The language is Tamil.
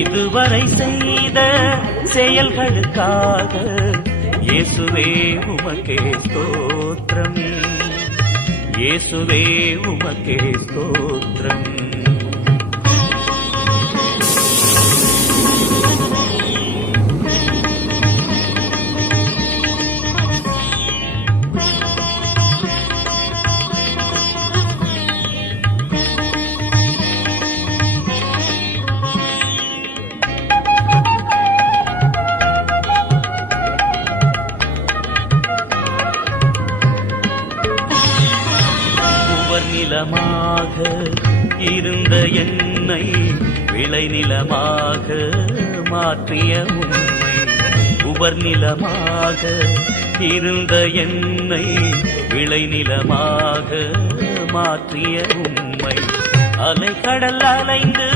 இதுவரை செய்த செயல்களுக்காக இயேசுவே உமக்கே ஸ்தோத்திரமே. இயேசுவே உமக்கே ஸ்தோ அவர் நிலமாக இருந்த என்னை விளை நிலமாக மாற்றிய உண்மை. உபர் நிலமாக இருந்த என்னை விளை நிலமாக மாற்றிய உண்மை. அலை கடல் அலைந்து